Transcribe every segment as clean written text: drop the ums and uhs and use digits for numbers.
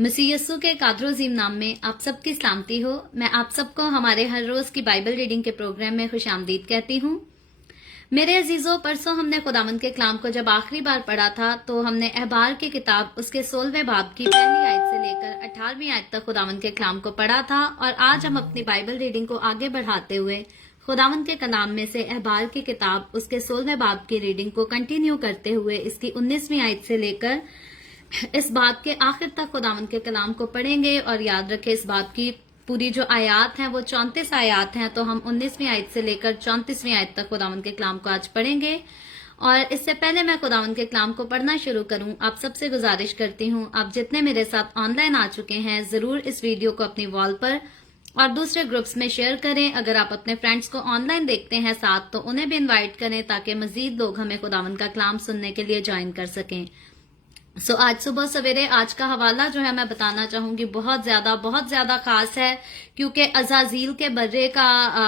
मसीह यस्सु के कादर अज़ीम नाम में आप सबकी सलामती हो। मैं आप सबको हमारे हर रोज की बाइबल रीडिंग के प्रोग्राम में खुशामदीद कहती हूँ। मेरे अजीजों, परसों हमने खुदावंद के कलाम को जब आखिरी बार पढ़ा था तो हमने अहबार की किताब उसके 16वें बाब की पहली आयत से लेकर 18वीं आयत तक खुदावंद के कलाम को पढ़ा था। और आज हम अपनी बाइबल रीडिंग को आगे बढ़ाते हुए खुदावंद के कलाम में से अहबार की किताब उसके 16वें बाब की रीडिंग को कंटिन्यू करते हुए इसकी 19वीं आयत से लेकर इस बात के आखिर तक खुदावंद के कलाम को पढ़ेंगे। और याद रखें, इस बात की पूरी जो आयात हैं वो 34 आयात हैं, तो हम 19वीं आयत से लेकर 34वीं आयत तक खुदावंद के कलाम को आज पढ़ेंगे। और इससे पहले मैं खुदावंद के कलाम को पढ़ना शुरू करूं, आप सबसे गुजारिश करती हूं, आप जितने मेरे साथ ऑनलाइन आ चुके हैं जरूर इस वीडियो को अपनी वॉल पर और दूसरे ग्रुप्स में शेयर करें। अगर आप अपने फ्रेंड्स को ऑनलाइन देखते हैं साथ, तो उन्हें भी इनवाइट करें ताकि मजीद लोग हमें खुदावंद का कलाम सुनने के लिए ज्वाइन कर सकें। आज सुबह सवेरे आज का हवाला जो है मैं बताना चाहूंगी बहुत ज्यादा खास है, क्योंकि अजाजील के बर्रे का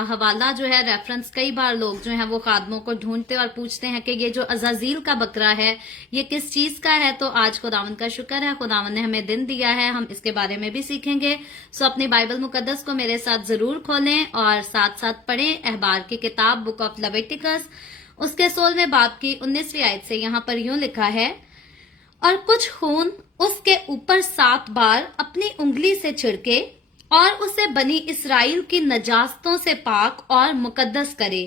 हवाला जो है रेफरेंस कई बार लोग जो है वो खादमों को ढूंढते और पूछते हैं कि ये जो अजाजील का बकरा है ये किस चीज का है। तो आज खुदावन का शुक्र है, खुदावन ने हमें दिन दिया है, हम इसके बारे में भी सीखेंगे। सो अपनी बाइबल मुकद्दस को मेरे साथ जरूर खोलें और साथ साथ पढ़ें अहबार की किताब बुक ऑफ लेविटिकस उसके 16वें बाब की 19वीं आयत से। यहाँ पर यूं लिखा है, और कुछ खून उसके ऊपर 7 बार अपनी उंगली से छिड़के और उसे बनी इसराइल की नजास्तों से पाक और मुकद्दस करे।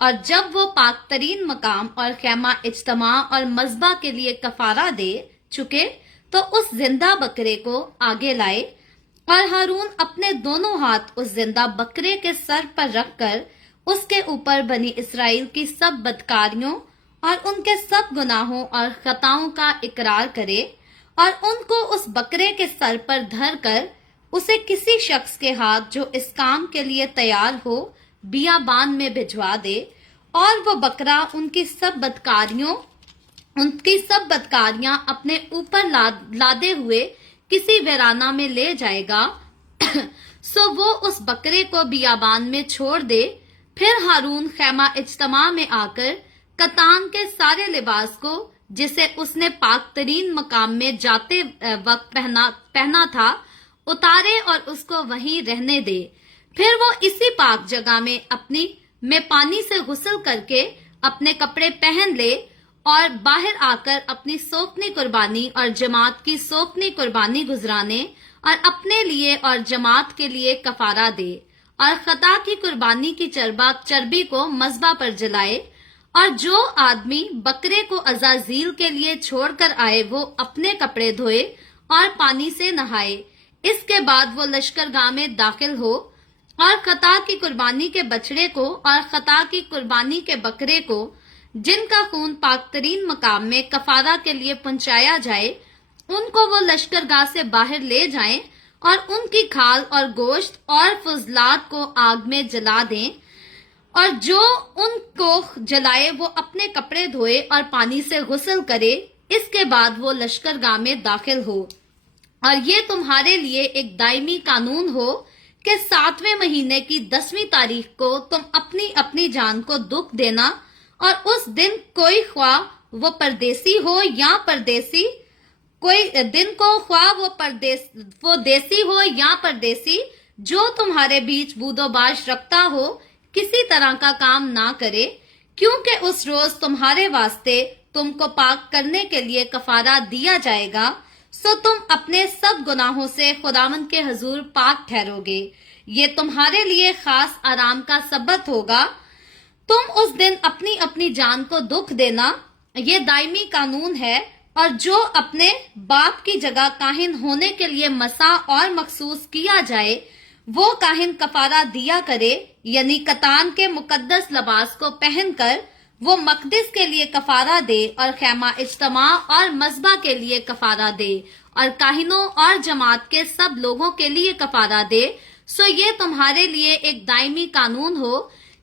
और जब वो पाक तरीन मकाम और खैमा इज्तमा और मज़बा के लिए कफारा दे चुके तो उस जिंदा बकरे को आगे लाए और हारून अपने दोनों हाथ उस जिंदा बकरे के सर पर रखकर उसके ऊपर बनी इसराइल की सब बदकारियों और उनके सब गुनाहों और खताओं का इकरार करे और उनको उस बकरे के सर पर धर कर उसे किसी शख्स के हाथ जो इस काम के लिए तैयार हो बियाबान में भिजवा दे। और वो बकरा उनकी सब बदकारियां अपने ऊपर लादे हुए किसी वीराना में ले जाएगा। सो वो उस बकरे को बियाबान में छोड़ दे। फिर हारून खैमा इज्तमा में आकर कतान के सारे लिबास को जिसे उसने पाक तरीन मकाम में जाते वक्त पहना था उतारे और उसको वहीं रहने दे। फिर वो इसी पाक जगह में पानी से गुस्ल करके अपने कपड़े पहन ले और बाहर आकर अपनी सोपनी कुर्बानी और जमात की सोपनी कुर्बानी गुजराने और अपने लिए और जमात के लिए कफारा दे। और खता की कुर्बानी की चर्बी को मज़बा पर जलाए। और जो आदमी बकरे को अजाजील के लिए छोड़कर आए वो अपने कपड़े धोए और पानी से नहाए। इसके बाद वो लश्करगाह में दाखिल हो और खता की कुर्बानी के बछड़े को और खता की कुर्बानी के बकरे को जिनका खून पाकतरीन मकाम में कफारा के लिए पहुंचाया जाए उनको वो लश्करगाह से बाहर ले जाएं और उनकी खाल और गोश्त और फजलात को आग में जला दें। और जो उनको जलाए वो अपने कपड़े धोए और पानी से गुस्ल करे। इसके बाद वो लश्करगाह में दाखिल हो। और ये तुम्हारे लिए एक दायमी कानून हो कि 7वें महीने की 10वीं तारीख को तुम अपनी अपनी जान को दुख देना। और उस दिन कोई ख्वाह वो परदेसी हो या परदेसी, कोई दिन को ख्वाह वो देसी हो या परदेसी, जो तुम्हारे बीच बूदोबाश रखता हो किसी तरह का काम ना करे, क्योंकि उस रोज तुम्हारे वास्ते तुमको पाक करने के लिए कफारा दिया जाएगा। सो तुम अपने सब गुनाहों से खुदावंद के हजूर पाक ठहरोगे। ये तुम्हारे लिए खास आराम का सबत होगा। तुम उस दिन अपनी अपनी जान को दुख देना, ये दायमी कानून है। और जो अपने बाप की जगह काहिन होने के लिए मसा और मखसूस किया जाए वो काहिन कफारा दिया करे, यानी कतान के मुकद्दस लिबास को पहनकर वो मकदिस के लिए कफारा दे और खैमा इज्तमा और मज़बा के लिए कफारा दे और काहिनों और जमात के सब लोगों के लिए कफारा दे। सो ये तुम्हारे लिए एक दायमी कानून हो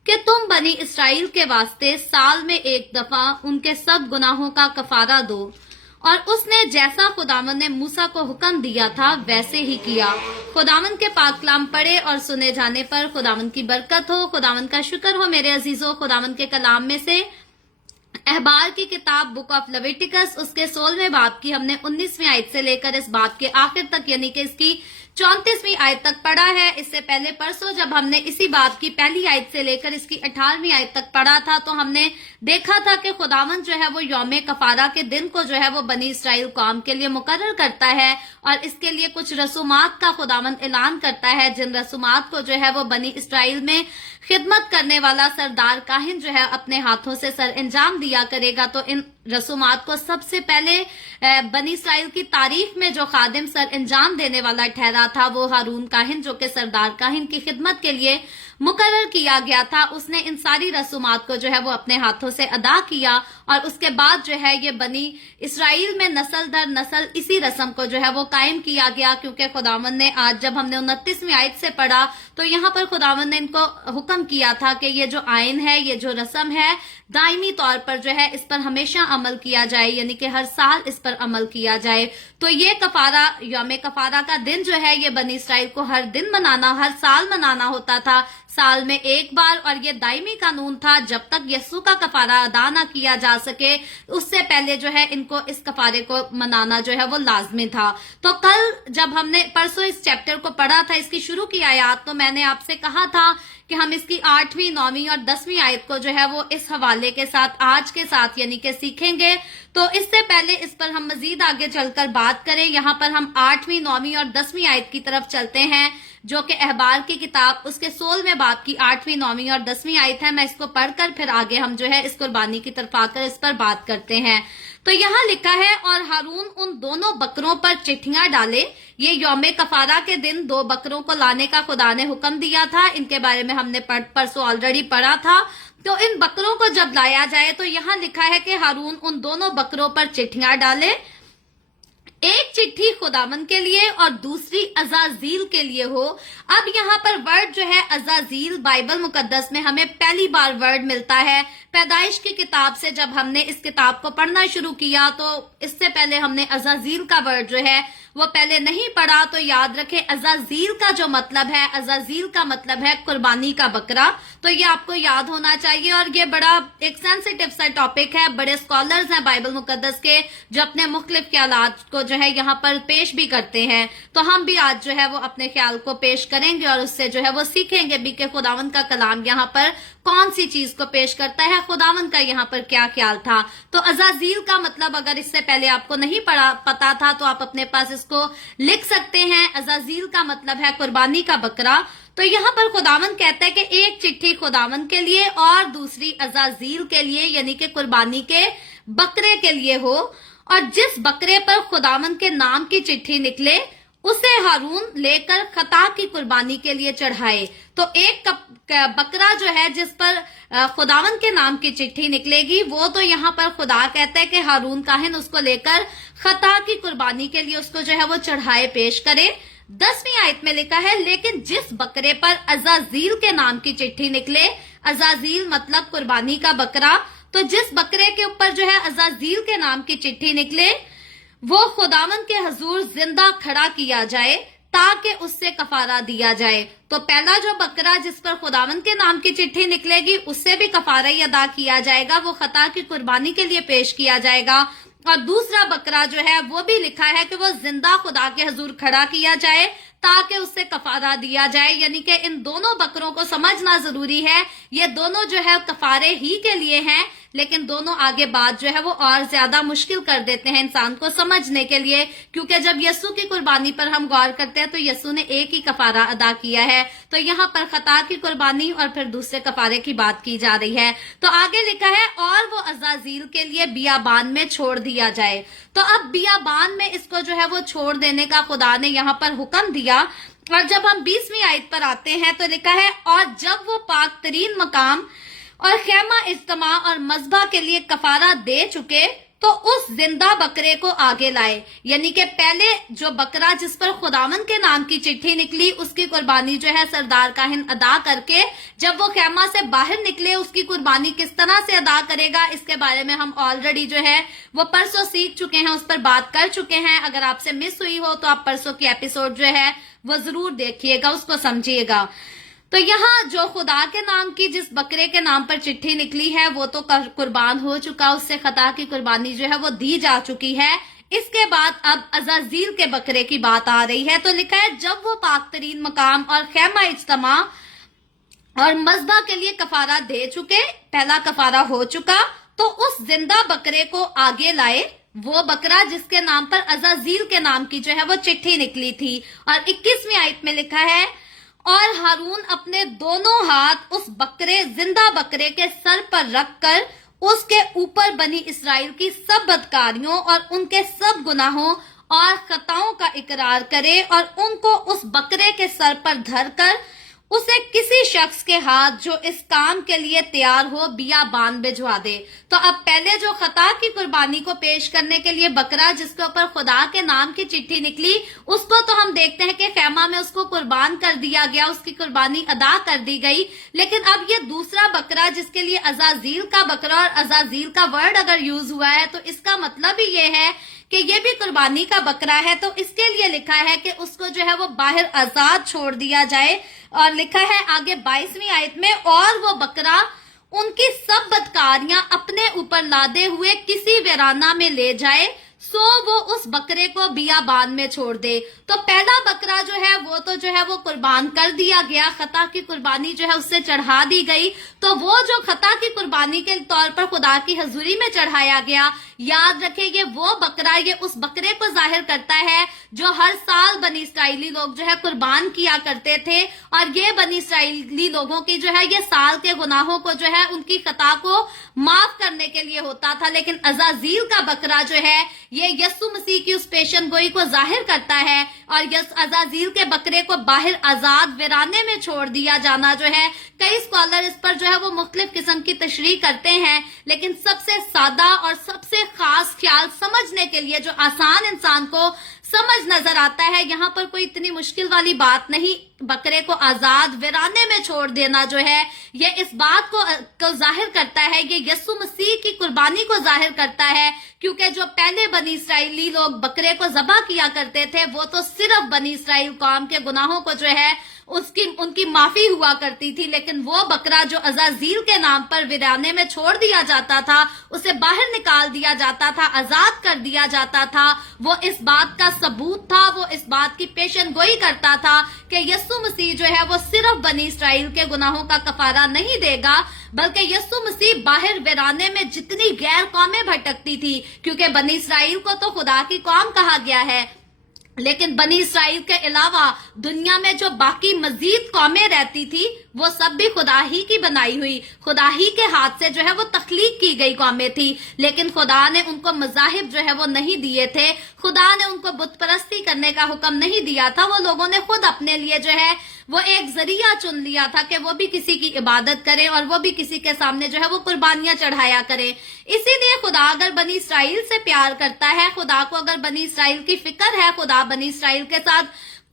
कि तुम बनी इसराइल के वास्ते साल में एक दफा उनके सब गुनाहों का कफारा दो। और उसने जैसा खुदावन ने मूसा को हुक्म दिया था वैसे ही किया। खुदावन के पाक कलाम पढ़े और सुने जाने पर खुदावन की बरकत हो। खुदावन का शुक्र हो मेरे अजीजों, खुदावन के कलाम में से अहबार की किताब बुक ऑफ लेविटिकस उसके 16वें बाब की हमने 19वीं आयत से लेकर इस बाब के आखिर तक यानी कि इसकी 34वीं आयत तक पढ़ा है। इससे पहले परसों जब हमने इसी बाब की पहली आयत से लेकर इसकी 18वीं आयत तक पढ़ा था तो हमने देखा था कि खुदावंद जो है वो यौम कफारा के दिन को जो है वो बनी इसराइल कौम के लिए मुकर्रर करता है और इसके लिए कुछ रसूमात का खुदावंद ऐलान करता है, जिन रसूमात को जो है वो बनी इसराइल में खिदमत करने वाला सरदार काहिन जो है अपने हाथों से सर अंजाम दिया करेगा। तो इन रसूमात को सबसे पहले बनी इसराइल की तारीख में जो खादिम सर अंजाम देने वाला ठहरा था वो हारून काहिन, जो कि सरदार काहिन की खिदमत के लिए मुकर्रर किया गया था। उसने इन सारी रसूमात को जो है वो अपने हाथों से अदा किया और उसके बाद जो है ये बनी इसराइल में नस्ल दर नस्ल इसी रस्म को जो है वो कायम किया गया, क्योंकि खुदावंद ने आज जब हमने 29वीं आयत से पढ़ा तो यहाँ पर खुदावंद ने इनको हुक्म किया था कि ये जो आयन है, ये जो रस्म है, दायमी तौर पर जो है इस पर हमेशा अमल किया जाए, यानी कि हर साल इस पर अमल किया जाए। तो ये कफारा, यौम कफारा का दिन जो है ये बनी इसराइल को हर दिन मनाना, हर साल मनाना होता था, साल में एक बार, और ये दायमी कानून था जब तक यस्सु का कफारा अदा ना किया जा सके उससे पहले जो है इनको इस कफारे को मनाना जो है वो लाजमी था। तो कल जब हमने परसों इस चैप्टर को पढ़ा था, इसकी शुरू की आयत, तो मैंने आपसे कहा था कि हम इसकी 8वीं, 9वीं और 10वीं आयत को जो है वो इस हवाले के साथ आज के साथ यानी कि सीखेंगे। तो इससे पहले इस पर हम मजीद आगे चलकर बात करें, यहाँ पर हम 8वीं, 9वीं और 10वीं आयत की तरफ चलते हैं, जो कि अहबार की किताब उसके 16वें बाब की 8वीं, 9वीं और 10वीं आयत है। मैं इसको पढ़कर फिर आगे हम जो है इस कुर्बानी की तरफ आकर इस पर बात करते हैं। तो यहाँ लिखा है, और हारून उन दोनों बकरों पर चिट्ठियां डाले। ये यौम कफारा के दिन 2 बकरों को लाने का खुदा ने हुक्म दिया था, इनके बारे में हमने परसों ऑलरेडी पढ़ा था। तो इन बकरों को जब लाया जाए तो यहाँ लिखा है कि हारून उन दोनों बकरों पर चिट्ठियां डाले, एक चिट्ठी खुदावंद के लिए और दूसरी अजाजील के लिए हो। अब यहाँ पर वर्ड जो है अजाजील, बाइबल मुकद्दस में हमें पहली बार वर्ड मिलता है। पैदाइश की किताब से जब हमने इस किताब को पढ़ना शुरू किया तो इससे पहले हमने अजाजील का वर्ड जो है वो पहले नहीं पढ़ा। तो याद रखें, अजाजील का जो मतलब है, अजाजील का मतलब है कुर्बानी का बकरा। तो ये आपको याद होना चाहिए, और ये बड़ा एक सेंसिटिव सा टॉपिक है। बड़े स्कॉलर्स हैं बाइबल मुकद्दस के जो अपने मुख्तलिफ ख्यालात को जो है यहाँ पर पेश भी करते हैं। तो हम भी आज जो है वो अपने ख्याल को पेश करेंगे और उससे जो है वो सीखेंगे भी कि खुदावंद का कलाम यहाँ पर कौन सी चीज को पेश करता है, खुदावंद का यहाँ पर क्या ख्याल था। तो अजाजील का मतलब अगर इससे पहले आपको नहीं पता था तो आप अपने पास इसको लिख सकते हैं। अजाजील का मतलब है कुर्बानी का बकरा। तो यहाँ पर खुदावंद कहता है कि एक चिट्ठी खुदावंद के लिए और दूसरी अजाजील के लिए, यानी कि कुर्बानी के बकरे के लिए हो, और जिस बकरे पर खुदावंद के नाम की चिट्ठी निकले उसे हारून लेकर खता की कुर्बानी के लिए चढ़ाए। तो एक बकरा जो है जिस पर खुदावंद के नाम की चिट्ठी निकलेगी, वो तो यहाँ पर खुदा कहता है कि हारून काहिन उसको लेकर खता की कुर्बानी के लिए उसको जो है वो चढ़ाए, पेश करे। 10वीं आयत में लिखा है, लेकिन जिस बकरे पर अजाजील के नाम की चिट्ठी निकले, अजाजील मतलब कुर्बानी का बकरा, तो जिस बकरे के ऊपर जो है अजाजील के नाम की चिट्ठी निकले वो खुदावंद के हजूर जिंदा खड़ा किया जाए ताकि उससे कफारा दिया जाए। तो पहला जो बकरा जिस पर खुदावंद के नाम की चिट्ठी निकलेगी उससे भी कफारा ही अदा किया जाएगा, वो खता की कुर्बानी के लिए पेश किया जाएगा। और दूसरा बकरा जो है वो भी लिखा है कि वो जिंदा खुदा के हजूर खड़ा किया जाए ताकि उससे कफारा दिया जाए। यानी कि इन दोनों बकरों को समझना जरूरी है, ये दोनों जो है कफारे ही के लिए हैं, लेकिन दोनों आगे बात जो है वो और ज्यादा मुश्किल कर देते हैं इंसान को समझने के लिए, क्योंकि जब यस्सु की कुर्बानी पर हम गौर करते हैं तो यस्सु ने एक ही कफारा अदा किया है। तो यहाँ पर खता की कुर्बानी और फिर दूसरे कफारे की बात की जा रही है। तो आगे लिखा है, और वो अजाजील के लिए बियाबान में छोड़ दिया जाए। तो अब बियाबान में इसको जो है वो छोड़ देने का खुदा ने यहाँ पर हुक्म दिया। और जब हम 20वीं आयत पर आते हैं तो लिखा है, और जब वो पाक तरीन मकाम और खेमा इज्तिमा और मज़बा के लिए कफारा दे चुके तो उस जिंदा बकरे को आगे लाए। यानी कि पहले जो बकरा जिस पर खुदावंद के नाम की चिट्ठी निकली उसकी कुर्बानी जो है सरदार काहिन अदा करके, जब वो खेमा से बाहर निकले उसकी कुर्बानी किस तरह से अदा करेगा इसके बारे में हम ऑलरेडी जो है वो परसों सीख चुके हैं, उस पर बात कर चुके हैं। अगर आपसे मिस हुई हो तो आप परसों की एपिसोड जो है वो जरूर देखिएगा, उसको समझिएगा। तो यहाँ जो खुदा के नाम की जिस बकरे के नाम पर चिट्ठी निकली है वो तो कुर्बान हो चुका, उससे खता की कुर्बानी जो है वो दी जा चुकी है। इसके बाद अब अज़ाज़ील के बकरे की बात आ रही है। तो लिखा है जब वो पाक तरीन मकाम और खैमा इज्तिमा और मज़बा के लिए कफारा दे चुके, पहला कफारा हो चुका, तो उस जिंदा बकरे को आगे लाए, वो बकरा जिसके नाम पर अज़ाज़ील के नाम की जो है वो चिट्ठी निकली थी। और 21वीं आयत में लिखा है और हारून अपने दोनों हाथ उस बकरे जिंदा बकरे के सर पर रखकर उसके ऊपर बनी इस्राएल की सब बदकारियों और उनके सब गुनाहों और खताओं का इकरार करे और उनको उस बकरे के सर पर धरकर उसे किसी शख्स के हाथ जो इस काम के लिए तैयार हो बियाबान भिजवा दे। तो अब पहले जो खता की कुर्बानी को पेश करने के लिए बकरा जिसके ऊपर खुदा के नाम की चिट्ठी निकली, उसको तो हम देखते हैं कि खैमा में उसको कुर्बान कर दिया गया, उसकी कुर्बानी अदा कर दी गई। लेकिन अब ये दूसरा बकरा जिसके लिए अज़ाज़ील का बकरा और अज़ाज़ील का वर्ड अगर यूज हुआ है तो इसका मतलब ही ये है कि ये भी कुर्बानी का बकरा है। तो इसके लिए लिखा है कि उसको जो है वो बाहर आजाद छोड़ दिया जाए। और लिखा है आगे 22वीं आयत में और वो बकरा उनकी सब बदकारियां अपने ऊपर लादे हुए किसी वीराना में ले जाए, सो वो उस बकरे को बियाबान में छोड़ दे। तो पहला बकरा जो है वो कुर्बान कर दिया गया, खता की कुर्बानी जो है उससे चढ़ा दी गई। तो वो जो खता की कुर्बानी के तौर पर खुदा की हजूरी में चढ़ाया गया, याद रखें ये वो बकरा, ये उस बकरे को जाहिर करता है जो हर साल बनी इस्राएली लोग जो है कुर्बान किया करते थे। और ये बनी इस्राएली लोगों की जो है ये साल के गुनाहों को जो है उनकी खता को माफ करने के लिए होता था। लेकिन अज़ाज़ील का बकरा जो है ये यस्सु मसीह की उस पेशन गोई को जाहिर करता है। और अज़ाज़ील के बकरे को बाहर आजाद वीराने में छोड़ दिया जाना जो है, कई स्कॉलर इस पर जो है वो मुख्तलिफ किस्म की तशरीह करते हैं। लेकिन सबसे सादा और सबसे खास ख्याल समझने के लिए जो आसान इंसान को समझ नजर आता है, यहाँ पर कोई इतनी मुश्किल वाली बात नहीं। बकरे को आजाद वीराने में छोड़ देना जो है ये इस बात को जाहिर करता है, ये यस्सु मसीह की कुर्बानी को जाहिर करता है। क्योंकि जो पहले बनी इस्राएली लोग बकरे को ज़बह किया करते थे वो तो सिर्फ बनी इस्राएल कौम के गुनाहों को जो है उनकी माफी हुआ करती थी। लेकिन वो बकरा जो अज़ाज़ील के नाम पर वीराने में छोड़ दिया जाता था, उसे बाहर निकाल दिया जाता था, आजाद कर दिया जाता था, वो इस बात का सबूत था, वो इस बात की पेशन गोई करता था कि यस्सु मसीह जो है वो सिर्फ बनी इस्राएल के गुनाहों का कफारा नहीं देगा, बल्कि यस्सु मसीह बाहर वीराने में जितनी गैर कौमें भटकती थी, क्योंकि बनी इस्राएल को तो खुदा की कौम कहा गया है, लेकिन बनी इस्राएल के अलावा दुनिया में जो बाकी मजीद कौमें रहती थी वो सब भी खुदा ही की बनाई हुई, खुदा ही के हाथ से जो है वो तख्लीक की गई कौमें थी। लेकिन खुदा ने उनको मज़ाहिब जो है वो नहीं दिए थे, खुदा ने उनको बुत परस्ती करने का हुक्म नहीं दिया था। वो लोगों ने खुद अपने लिए जो है वो एक जरिया चुन लिया था कि वो भी किसी की इबादत करें और वो भी किसी के सामने जो है वो कुर्बानियां चढ़ाया करें। इसीलिए खुदा अगर बनी इस्राएल से प्यार करता है, खुदा को अगर बनी इस्राएल की फिक्र है, खुदा बनी इस्राएल के साथ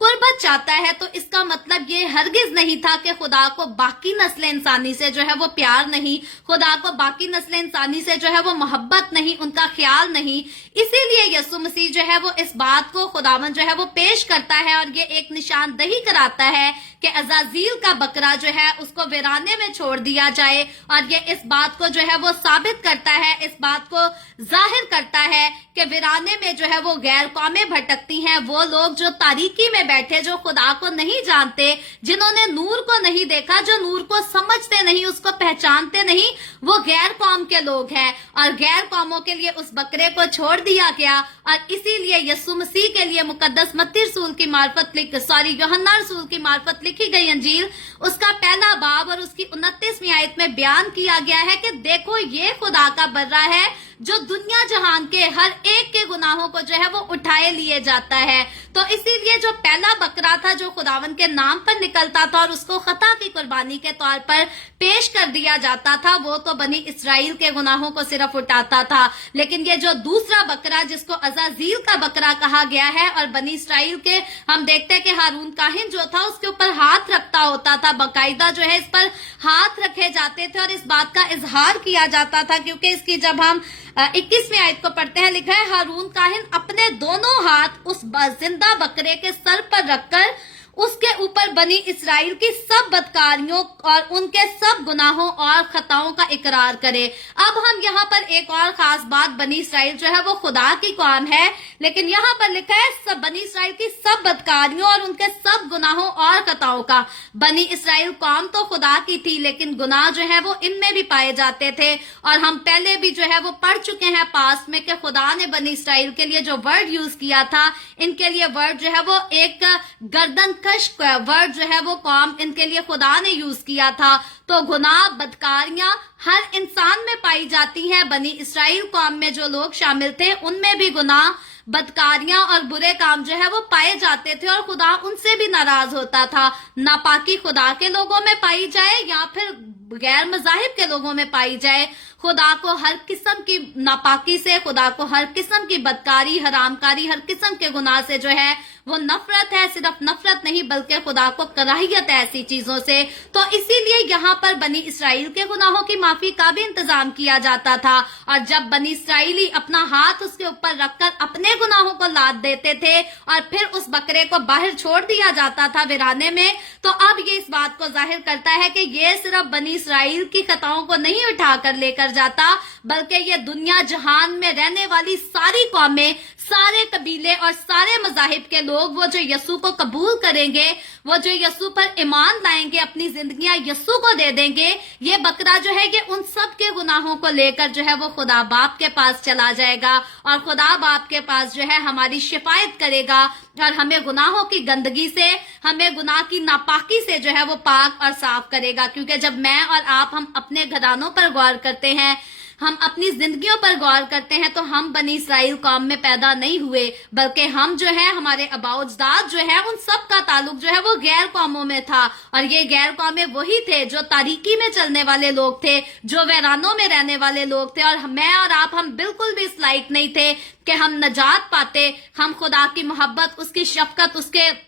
कुर्बत चाहता है, तो इसका मतलब ये हरगिज नहीं था कि खुदा को बाकी नस्ल इंसानी से जो है वो प्यार नहीं, खुदा को बाकी नस्ल इंसानी से जो है वो मोहब्बत नहीं, उनका ख्याल नहीं। इसीलिए यस्सु मसीह जो है वो इस बात को खुदावन जो है वो पेश करता है और ये एक निशानदही कराता है कि अज़ाज़ील का बकरा जो है उसको वीराने में छोड़ दिया जाए। और ये इस बात को जो है वो साबित करता है, इस बात को जाहिर करता है कि वीराने में जो है वो गैर कौमें भटकती हैं, वो लोग जो तारीकी में बैठे, जो खुदा को नहीं जानते, जिन्होंने नूर को नहीं देखा, जो नूर को समझते नहीं, उसको पहचानते नहीं, वो गैर कौम के लोग हैं। और गैर कौमों के लिए उस बकरे को छोड़ दिया गया। और इसीलिए यस्सु मसीह के लिए मुकद्दस मत्ती रसूल की मार्फत यूहन्ना रसूल की मार्फत लिखी गई अंजील, उसका पहला बाब और उसकी 29वीं आयत में बयान किया गया है कि देखो ये खुदा का बर्रा है जो दुनिया जहान के हर एक के गुनाहों को जो है वो उठाए लिए जाता है। तो इसीलिए जो पहला बकरा था जो खुदावन के नाम पर निकलता था और उसको खता की कुर्बानी के तौर पर पेश कर दिया जाता था, वो तो बनी इस्राएल के गुनाहों को सिर्फ उठाता था। लेकिन ये जो दूसरा बकरा जिसको अज़ाज़ील का बकरा कहा गया है, और बनी इस्राएल के हम देखते हैं कि हारून काहिन जो था उसके ऊपर हाथ रखता होता था, बाकायदा जो है इस पर हाथ रखे जाते थे और इस बात का इजहार किया जाता था। क्योंकि इसकी जब हम 21वीं आयत को पढ़ते हैं, लिखा है हारून काहिन अपने दोनों हाथ उस जिंदा बकरे के सर पर रखकर उसके ऊपर बनी इसराइल की सब बदकारियों और उनके सब गुनाहों और खताओं का इकरार करे। अब हम यहाँ पर एक और खास बात, बनी इसराइल जो है वो खुदा की कौम है, लेकिन यहाँ पर लिखा है सब बनी इसराइल की सब बदकारियों और उनके सब गुनाहों और खताओं का। बनी इसराइल कौम तो खुदा की थी, लेकिन गुनाह जो है वो इनमें भी पाए जाते थे। और हम पहले भी जो है वो पढ़ चुके हैं पास में कि खुदा ने बनी इसराइल के लिए जो वर्ड यूज किया था, इनके लिए वर्ड जो है वो एक गर्दन कश वर्ड जो है वो कौम इनके लिए खुदा ने यूज किया था। तो गुनाह बदकारियां हर इंसान में पाई जाती हैं। बनी इसराइल कौम में जो लोग शामिल थे उनमें भी गुनाह, बदकारियां और बुरे काम जो है वो पाए जाते थे और खुदा उनसे भी नाराज होता था। नापाकी खुदा के लोगों में पाई जाए या फिर गैर मज़ाहिब के लोगों में पाई जाए, खुदा को हर किस्म की नापाकी से, खुदा को हर किस्म की बदकारी, हरामकारी, हर किस्म के गुनाह से जो है वो नफरत है। सिर्फ नफरत नहीं बल्कि खुदा को कराहियत है ऐसी चीजों से। तो इसीलिए यहाँ पर बनी इसराइल के गुनाहों की माफी का भी इंतजाम किया जाता था। और जब बनी इसराइली अपना हाथ उसके ऊपर रखकर अपने गुनाहों को लाद देते थे और फिर उस बकरे को बाहर छोड़ दिया जाता था वीराने में, तो अब ये इस बात को जाहिर करता है कि ये सिर्फ बनी इसराइल की खताओं को नहीं उठाकर लेकर जाता, बल्कि ये दुनिया जहान में रहने वाली सारी कौमें, सारे कबीले और सारे मजाहिब के लोग, वो जो यस्सु को कबूल करेंगे, वो जो यस्सु पर ईमान लाएंगे, अपनी जिंदगियां यस्सु को दे देंगे, ये बकरा जो है ये उन सब के गुनाहों को लेकर जो है वो खुदा बाप के पास चला जाएगा और खुदा बाप के पास जो है हमारी शिफायत करेगा और हमें गुनाहों की गंदगी से, हमें गुनाह की नापाकी से जो है वो पाक और साफ करेगा। क्योंकि जब मैं और आप हम अपने घरानों पर गौर करते हैं, हम अपनी जिंदगियों पर गौर करते हैं, तो हम बनी इसराइल कौम में पैदा नहीं हुए, बल्कि हम जो है, हमारे अबाउजदाद जो है, उन सब का ताल्लुक जो है वो गैर कौमों में था। और ये गैर कौमें वही थे जो तारीकी में चलने वाले लोग थे, जो वैरानों में रहने वाले लोग थे। और मैं और आप, हम बिल्कुल भी इस लायक नहीं थे कि हम नजात पाते, हम खुदा की मोहब्बत, उसकी शफकत, उसके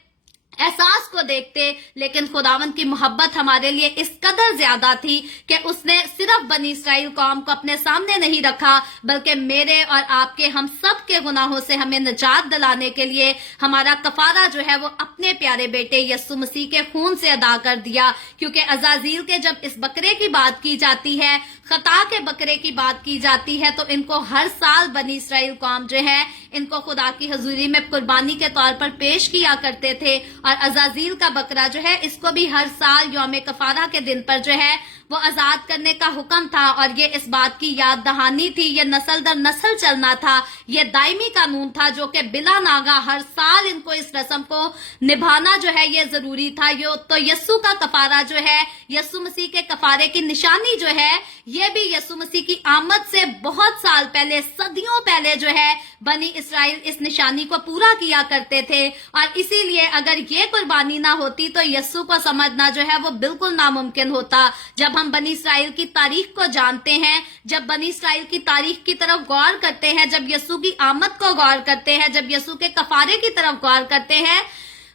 एहसास को देखते। लेकिन खुदावंद की मोहब्बत हमारे लिए इस कदर ज्यादा थी कि उसने सिर्फ बनी इसराइल कौम को अपने सामने नहीं रखा, बल्कि मेरे और आपके, हम सब के गुनाहों से हमें निजात दिलाने के लिए हमारा कफारा जो है वो अपने प्यारे बेटे यस्सु मसीह के खून से अदा कर दिया। क्योंकि अज़ाज़ील के जब इस बकरे की बात की जाती है, खता के बकरे की बात की जाती है, तो इनको हर साल बनी इसराइल कौम जो है, इनको खुदा की हजूरी में कुर्बानी के तौर पर पेश किया करते थे। और अज़ाज़ील का बकरा जो है, इसको भी हर साल यौम कफारा के दिन पर जो है वो आजाद करने का हुक्म था। और ये इस बात की याद दहानी थी, ये नस्ल दर नस्ल चलना था, ये दायमी कानून था जो कि बिला नागा हर साल इनको इस रस्म को निभाना जो है ये जरूरी था। ये तो यस्सु का कफारा जो है, यस्सु मसीह के कफारे की निशानी जो है, ये भी यस्सु मसीह की आमद से बहुत साल पहले, सदियों पहले जो है बनी इसराइल इस निशानी को पूरा किया करते थे। और इसीलिए अगर ये कुर्बानी ना होती तो यस्सु को समझना जो है वो बिल्कुल नामुमकिन होता। जब हम बनी इसराइल की तारीख को जानते हैं, जब बनी इसराइल की तारीख की तरफ गौर करते हैं, जब यस्सु की आमद को गौर करते हैं, जब यस्सु के कफारे की तरफ गौर करते हैं,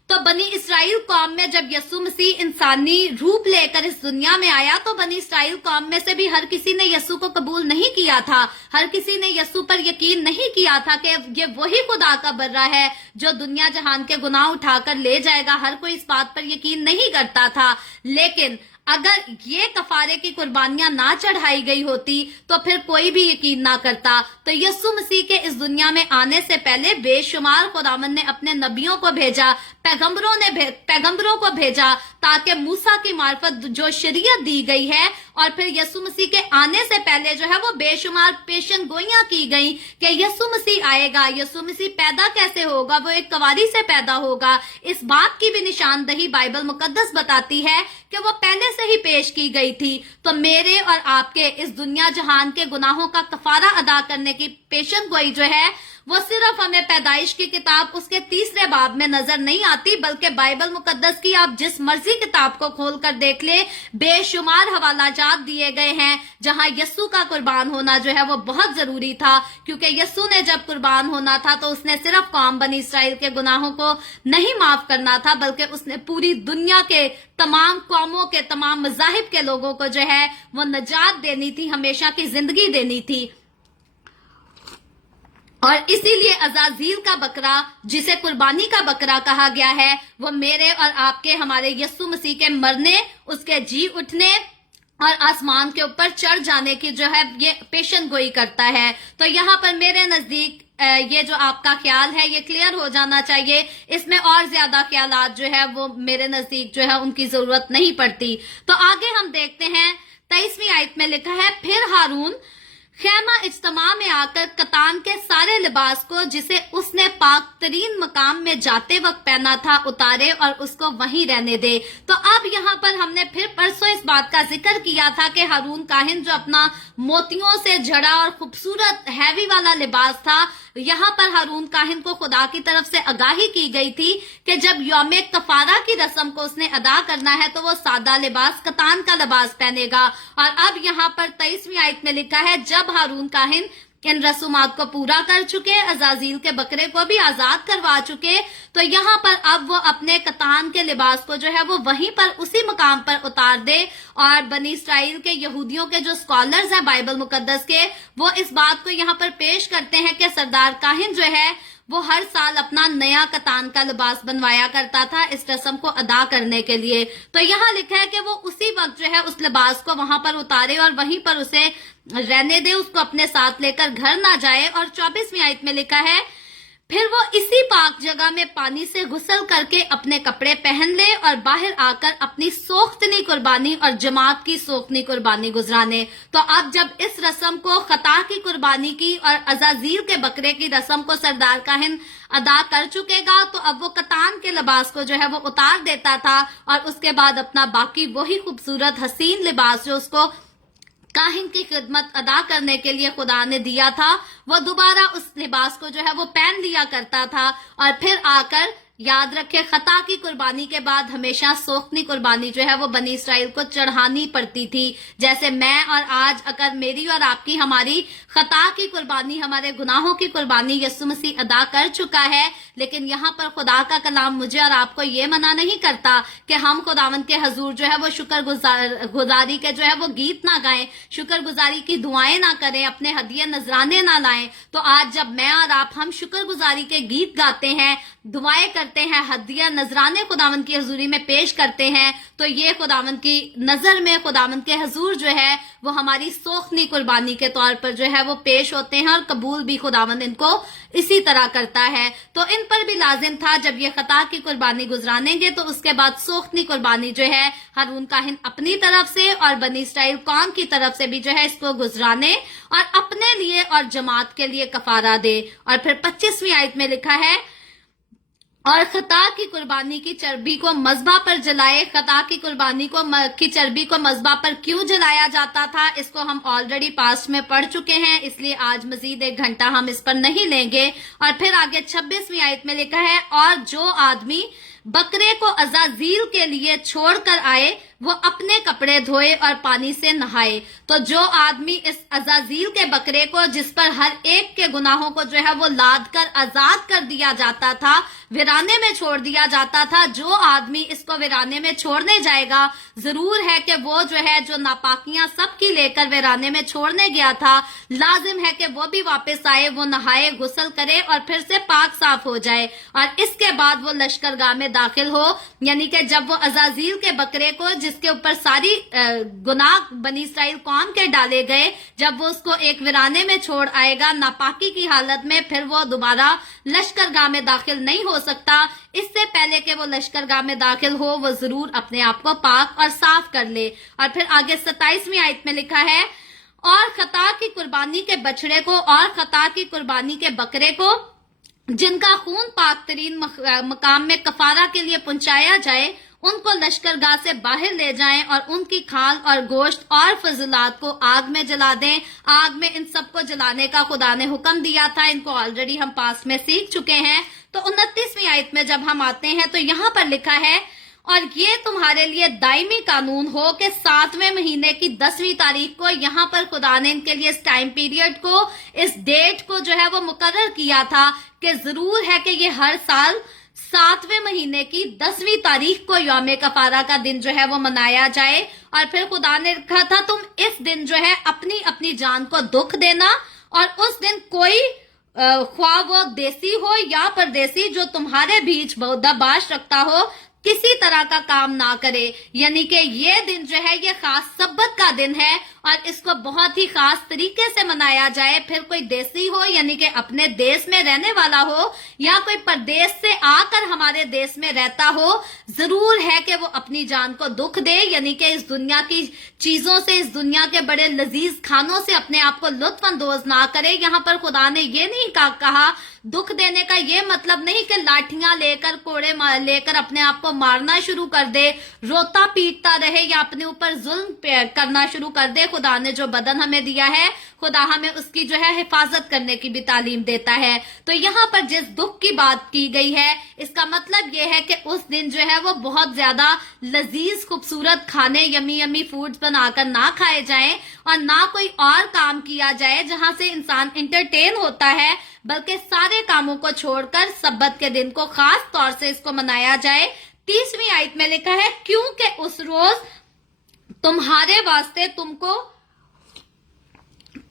तो बनी इसराइल कौम में जब यस्सु मसीह इंसानी रूप लेकर इस दुनिया में आया, तो बनी इसराइल कौम में से भी हर किसी ने यस्सु को कबूल नहीं किया था। हर किसी ने यस्सु पर यकीन नहीं किया था कि ये वही खुदा का बर्रा है जो दुनिया जहान के गुनाह उठाकर ले जाएगा। हर कोई इस बात पर यकीन नहीं करता था। लेकिन अगर ये कफारे की कुर्बानियां ना चढ़ाई गई होती तो फिर कोई भी यकीन ना करता। तो यस्सु मसीह के इस दुनिया में आने से पहले बेशुमार खुदावंद ने अपने नबियों को भेजा, पैगंबरों को भेजा, ताकि मूसा की मार्फत जो शरीयत दी गई है, और फिर यस्सु मसीह के आने से पहले जो है वो बेशुमार पेशन गोइयां की गई कि यस्सु मसीह आएगा, यस्सु मसीह पैदा कैसे होगा, वो एक कवारी से पैदा होगा। इस बात की भी निशानदही बाइबल मुकद्दस बताती है कि वो पहले से ही पेश की गई थी। तो मेरे और आपके इस दुनिया जहान के गुनाहों का कफारा अदा करने की पेशन गोई जो है वो सिर्फ हमें पैदाइश की किताब उसके 3 बाब में नजर नहीं आती, बल्कि बाइबल मुकद्दस की आप जिस मर्जी किताब को खोल कर देख ले, बेशुमार हवालाजात दिए गए हैं जहां यस्सु का कुर्बान होना जो है वो बहुत जरूरी था। क्योंकि यस्सु ने जब कुर्बान होना था तो उसने सिर्फ कौम बनी इसराइल के गुनाहों को नहीं माफ करना था, बल्कि उसने पूरी दुनिया के तमाम कौमों के, तमाम मज़ाहिब के लोगों को जो है वो नजात देनी थी, हमेशा की जिंदगी देनी थी। اور اسی لیے عزازیل کا بکرا جسے قربانی کا بکرا کہا گیا ہے وہ میرے اور آپ کے ہمارے یسوع مسیح کے مرنے، اس کے جی اٹھنے اور آسمان کے اوپر چڑھ جانے کی جو ہے یہ پیشن گوئی کرتا ہے۔ تو یہاں پر میرے نزدیک یہ جو آپ کا خیال ہے یہ کلیئر ہو جانا چاہیے، اس میں اور زیادہ خیالات جو ہے وہ میرے نزدیک جو ہے ان کی ضرورت نہیں پڑتی۔ تو آگے ہم دیکھتے ہیں 23ویں آیت میں لکھا ہے، پھر ہارون خیمہ اجتماع میں آ کر کتان کے سارے لباس کو جسے اس نے پاک ترین مقام میں جاتے وقت پہنا تھا اتارے اور اس کو وہیں رہنے دے۔ تو اب یہاں پر ہم نے پھر پرسوں اس بات کا ذکر کیا تھا کہ ہارون کاہن جو اپنا موتیوں سے جڑا اور خوبصورت ہیوی والا لباس تھا، یہاں پر ہارون کاہن کو خدا کی طرف سے آگاہی کی گئی تھی کہ جب یوم کفارہ کی رسم کو اس نے ادا کرنا ہے تو وہ سادہ لباس کتان کا لباس پہنے گا۔ اور اب یہاں پر 23ویں آیت میں لکھا ہے، جب ہارون کاہن ان رسومات کو پورا کر چکے، عزازیل کے بکرے کو بھی آزاد کروا چکے، تو یہاں پر اب وہ اپنے کتان کے لباس کو جو ہے وہ وہیں پر اسی مقام پر اتار دے۔ اور بنی اسرائیل کے یہودیوں کے جو سکالرز ہیں بائبل مقدس کے، وہ اس بات کو یہاں پر پیش کرتے ہیں کہ سردار کاہن جو ہے وہ ہر سال اپنا نیا کتان کا لباس بنوایا کرتا تھا اس رسم کو ادا کرنے کے لیے۔ تو یہاں لکھا ہے کہ وہ اسی وقت جو ہے اس لباس کو وہاں پر اتارے اور وہیں پر اسے رہنے دے، اس کو اپنے ساتھ لے کر گھر نہ جائے۔ اور 24ویں آیت میں لکھا ہے، پھر وہ اسی پاک جگہ میں پانی سے غسل کر کے اپنے کپڑے پہن لے اور باہر آ کر اپنی سوختنی قربانی اور جماعت کی سوختنی قربانی گزرانے۔ تو اب جب اس رسم کو، خطا کی قربانی کی اور عزازیل کے بکرے کی رسم کو سردار کاہن ادا کر چکے گا، تو اب وہ کتان کے لباس کو جو ہے وہ اتار دیتا تھا اور اس کے بعد اپنا باقی وہی خوبصورت حسین لباس جو اس کو کاہن کی خدمت ادا کرنے کے لیے خدا نے دیا تھا، وہ دوبارہ اس لباس کو جو ہے وہ پہن لیا کرتا تھا۔ اور پھر آ کر یاد رکھے، خطا کی قربانی کے بعد ہمیشہ سوختنی قربانی جو ہے وہ بنی اسرائیل کو چڑھانی پڑتی تھی۔ جیسے میں اور آج اگر میری اور آپ کی ہماری خطا کی قربانی، ہمارے گناہوں کی قربانی یسوع مسیح ادا کر چکا ہے، لیکن یہاں پر خدا کا کلام مجھے اور آپ کو یہ منع نہیں کرتا کہ ہم خداوند کے حضور جو ہے وہ شکر گزاری کے جو ہے وہ گیت نہ گائیں، شکر گزاری کی دعائیں نہ کریں، اپنے ہدیے نذرانے نہ لائیں۔ تو آج جب میں اور آپ ہم شکر گزاری کے گیت گاتے ہیں، دعائیں کرتے ہیں، ہدیہ نذرانے خداوند کی حضوری میں پیش کرتے ہیں، تو یہ خداوند کی نظر میں خداوند کے حضور جو ہے وہ ہماری سوختنی قربانی کے طور پر جو ہے وہ پیش ہوتے ہیں، اور قبول بھی خداوند ان کو اسی طرح کرتا ہے۔ تو ان پر بھی لازم تھا جب یہ خطا کی قربانی گزرانیں گے تو اس کے بعد سوختنی قربانی جو ہے ہارون کاہن اپنی طرف سے اور بنی اسرائیل قوم کی طرف سے بھی جو ہے اس کو گزرانے اور اپنے لیے اور جماعت کے لیے کفارہ دے۔ اور پھر 25ویں آیت میں لکھا ہے، اور خطا کی قربانی کی چربی کو مذبح پر جلائے۔ خطا کی قربانی کی چربی کو مذبح پر کیوں جلایا جاتا تھا، اس کو ہم آلریڈی پاسٹ میں پڑھ چکے ہیں، اس لیے آج مزید 1 گھنٹہ ہم اس پر نہیں لیں گے۔ اور پھر آگے 26ویں آیت میں لکھا ہے، اور جو آدمی بکرے کو عزازیل کے لیے چھوڑ کر آئے وہ اپنے کپڑے دھوئے اور پانی سے نہائے۔ تو جو آدمی اس عزازیل کے بکرے کو، جس پر ہر ایک کے گناہوں کو جو ہے وہ لاد کر آزاد کر دیا جاتا تھا، ویرانے میں چھوڑ دیا جاتا تھا، جو آدمی اس کو ویرانے میں چھوڑنے جائے گا، ضرور ہے کہ وہ جو ہے جو ناپاکیاں سب کی لے کر ویرانے میں چھوڑنے گیا تھا، لازم ہے کہ وہ بھی واپس آئے، وہ نہائے، غسل کرے اور پھر سے پاک صاف ہو جائے، اور اس کے بعد وہ لشکرگاہ میں داخل ہو۔ یعنی کہ جب وہ عزازیل کے بکرے کو، جس کے اوپر ساری گناہ بنی اسرائیل قوم کے ڈالے گئے، جب وہ اس کو ایک ویرانے میں چھوڑ آئے گا ناپاکی کی حالت میں، پھر وہ دوبارہ لشکرگاہ میں داخل نہیں ہو سکتا۔ اس سے پہلے کہ وہ لشکرگاہ میں داخل ہو، وہ ضرور اپنے آپ کو پاک اور صاف کر لے۔ اور پھر آگے 27ویں آیت میں لکھا ہے، اور خطا کی قربانی کے بچڑے کو اور خطا کی قربانی کے بکرے کو، جن کا خون پاک ترین مقام میں کفارہ کے لیے پہنچایا جائے، ان کو لشکرگاہ سے باہر لے جائیں اور ان کی کھال اور گوشت اور فضلات کو آگ میں جلا دیں۔ آگ میں ان سب کو جلانے کا خدا نے حکم دیا تھا، ان کو آلریڈی ہم پاس میں سیکھ چکے ہیں۔ تو 29ویں آیت میں جب ہم آتے ہیں تو یہاں پر لکھا ہے، اور یہ تمہارے لیے دائمی قانون ہو کہ 7ویں مہینے کی 10ویں تاریخ کو، یہاں پر خدا نے ان کے لیے اس ٹائم پیریڈ کو، اس ڈیٹ کو جو ہے وہ مقرر کیا تھا کہ ضرور ہے کہ یہ ہر سال 7ویں مہینے کی 10ویں تاریخ کو یوم کفارہ کا دن جو ہے وہ منایا جائے۔ اور پھر خدا نے کہا تھا، تم اس دن جو ہے اپنی اپنی جان کو دکھ دینا، اور اس دن کوئی ख्वाह वो देसी हो या परदेसी, जो तुम्हारे बीच बदमाश रखता हो, किसी तरह का काम ना करे। यानी कि ये दिन जो है ये खास सब्बत का दिन है और इसको बहुत ही खास तरीके से मनाया जाए। फिर कोई देसी हो यानी कि अपने देश में रहने वाला हो या कोई परदेश से आकर हमारे देश में रहता हो, जरूर है कि वो अपनी जान को दुख दे, यानी कि इस दुनिया की चीजों से, इस दुनिया के बड़े लजीज खानों से अपने आप को लुत्फ अंदोज ना करे। यहाँ पर खुदा ने ये नहीं कहा, दुख देने का ये मतलब नहीं कि लाठियां लेकर, कोड़े लेकर अपने आप को मारना शुरू कर दे, रोता पीटता रहे या अपने ऊपर जुल्म करना शुरू कर दे। खुदा ने जो बदन हमें दिया है, खुदा हमें उसकी जो है हिफाजत करने की भी तालीम देता है। तो यहाँ पर जिस दुख की बात की गई है, इसका मतलब ये है कि उस दिन जो है वो बहुत ज्यादा लजीज खूबसूरत खाने, यमी यमी फूड्स बनाकर ना खाए जाएं और ना कोई और काम किया जाए जहां से इंसान इंटरटेन होता है, बल्कि सारे कामों को छोड़कर सब्बत के दिन को खास तौर से इसको मनाया जाए। 30वीं आयत में लिखा है, क्योंकि उस रोज तुम्हारे वास्ते तुमको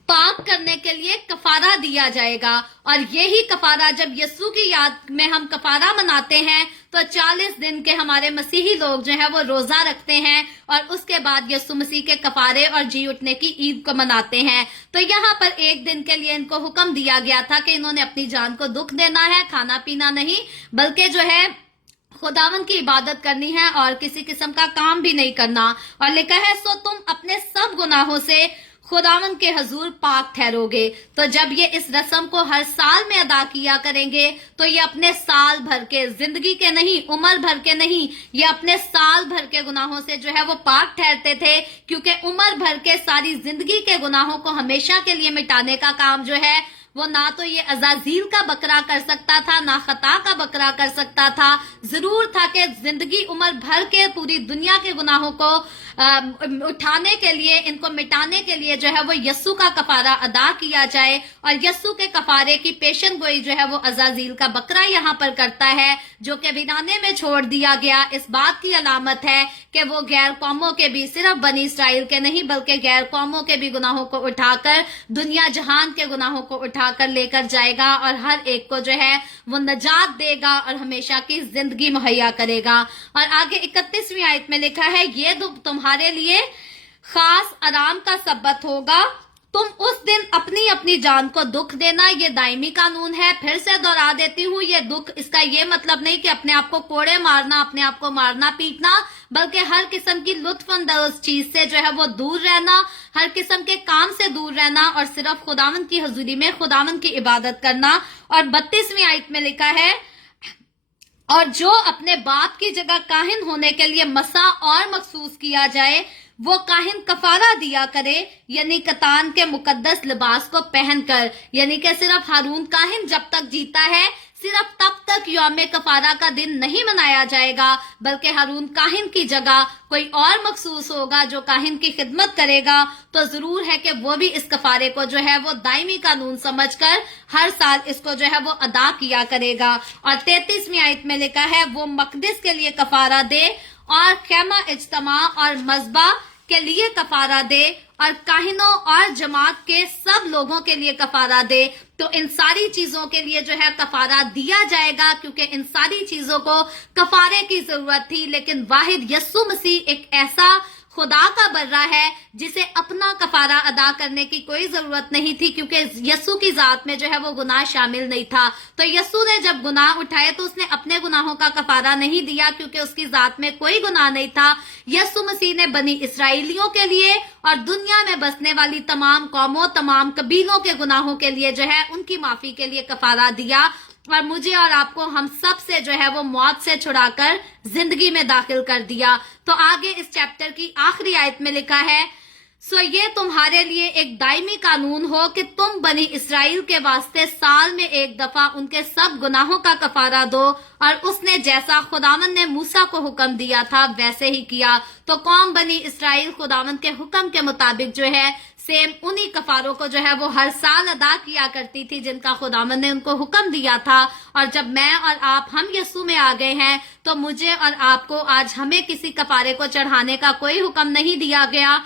पाक करने के लिए कफारा दिया जाएगा। और यही कफारा, जब यीशु की याद में हम कफारा मनाते हैं तो 40 दिन के हमारे मसीही लोग जो है वो रोजा रखते हैं और उसके बाद यीशु मसीह के कफारे और जी उठने की ईद को मनाते हैं। तो यहाँ पर एक दिन के लिए इनको हुक्म दिया गया था कि इन्होंने अपनी जान को दुख देना है, खाना पीना नहीं, बल्कि जो है खुदावन की इबादत करनी है और किसी किस्म का काम भी नहीं करना। और लिखा है, सो तुम अपने सब गुनाहों से खुदावन के हजूर पाक ठहरोगे। तो जब ये इस रस्म को हर साल में अदा किया करेंगे तो ये अपने साल भर के, जिंदगी के नहीं, उम्र भर के नहीं, ये अपने साल भर के गुनाहों से जो है वो पाक ठहरते थे, क्योंकि उम्र भर के सारी जिंदगी के गुनाहों को हमेशा के लिए मिटाने का काम जो है वो ना तो ये अजाजील का बकरा कर सकता था, ना खता का बकरा कर सकता था। जरूर था कि जिंदगी उम्र भर के पूरी दुनिया के गुनाहों को उठाने के लिए, इनको मिटाने के लिए जो है वो यस्सु का कफारा अदा किया जाए। और यस्सु के कफारे की पेशन गोई जो है वो अजाजील का बकरा यहाँ पर करता है, जो कि वीराने में छोड़ दिया गया। इस बात की अलामत है कि वो गैर कौमों के भी, सिर्फ बनी इसराइल के नहीं बल्कि गैर कौमों के भी गुनाहों को उठाकर, दुनिया जहान के गुनाहों को उठाकर लेकर जाएगा और हर एक को जो है वो नजात देगा और हमेशा की जिंदगी मुहैया करेगा। और आगे 31वीं आयत में लिखा है, ये तुम्हारे लिए खास आराम का सब्बत होगा, तुम उस दिन अपनी अपनी जान को दुख देना, ये दायमी कानून है। फिर से दोहरा देती हूँ, ये दुख, इसका ये मतलब नहीं कि अपने आप को कोड़े मारना, अपने आप को मारना पीटना, बल्कि हर किस्म की लुत्फअंदोज चीज से जो है वो दूर रहना, हर किस्म के काम से दूर रहना और सिर्फ खुदावंद की हजूरी में खुदावंद की इबादत करना। और 32वीं आयत में लिखा है, और जो अपने बाप की जगह काहिन होने के लिए मसा और मखसूस किया जाए, वो काहिन कफारा दिया करे, यानी कतान के मुकद्दस लिबास को पहनकर। यानी कि सिर्फ हारून काहिन जब तक जीता है, सिर्फ तब तक यौम कफारा का दिन नहीं मनाया जाएगा, बल्कि हारून काहिन की जगह कोई और मखसूस होगा जो काहिन की खिदमत करेगा। तो जरूर है कि वो भी इस कफारे को जो है वो दायमी कानून समझकर हर साल इसको जो है वो अदा किया करेगा। और 33वीं आयत में लिखा है, वो मकदिस के लिए कफारा दे और खेमा इज्तमा और मजबा के लिए कफारा दे और काहिनों और जमात के सब लोगों के लिए कफारा दे। तो इन सारी चीजों के लिए जो है कफारा दिया जाएगा, क्योंकि इन सारी चीजों को कफारे की जरूरत थी। लेकिन वाहिद यस्सु मसीह एक ऐसा खुदा का बर्रा है जिसे अपना कफारा अदा करने की कोई जरूरत नहीं थी, क्योंकि यस्सु की जात में जो है वो गुनाह शामिल नहीं था। तो यस्सु ने जब गुनाह उठाए तो उसने अपने गुनाहों का कफारा नहीं दिया, क्योंकि उसकी जात में कोई गुनाह नहीं था। यस्सु मसीह ने बनी इसराइलियों के लिए और दुनिया में बसने वाली तमाम कौमों, तमाम कबीलों के गुनाहों के लिए जो है उनकी माफी के लिए कफारा दिया और मुझे और आपको, हम सब से जो है वो मौत से छुड़ाकर जिंदगी में दाखिल कर दिया। तो आगे इस चैप्टर की आखिरी आयत में लिखा है, सो ये तुम्हारे लिए एक दायमी कानून हो कि तुम बनी इसराइल के वास्ते साल में एक दफा उनके सब गुनाहों का कफारा दो। और उसने जैसा खुदावंद ने मूसा को हुक्म दिया था वैसे ही किया। तो कौम बनी इसराइल खुदावंद के हुक्म के मुताबिक जो है सेम उन्हीं कफारों को जो है वो हर साल अदा किया करती थी जिनका खुदावंद ने उनको हुक्म दिया था। और जब मैं और आप, हम यस्सु में आ गए हैं, तो मुझे और आपको आज हमें किसी कफारे को चढ़ाने का कोई हुक्म नहीं दिया गया।